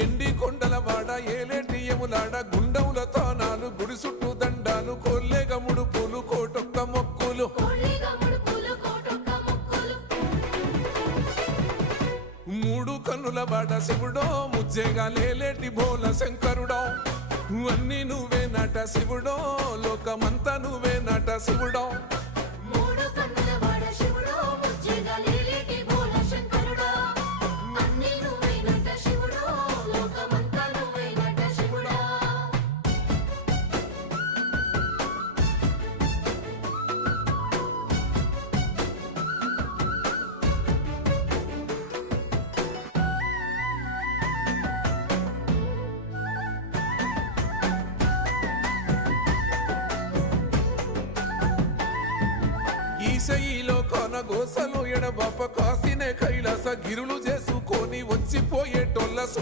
ఎండి కొండల వాడ ఏలేటి యములాడ గుండముల తానాలు గుడి చుట్టూ దండాలు కొల్లేగ ముడుపులు కోటొక్క మొక్కులు మూడు కన్నుల వాడ శివుడో ముజ్జేగా లేలేటి భోల శంకరుడో అన్ని నువ్వే నట శివుడో లోకమంతా నువ్వే నట శివుడో ఈశయిలో కొన గోసలు ఎడబాప కాసినే కైలాస గిరులు చేసుకొని వచ్చిపోయేటోళ్ళ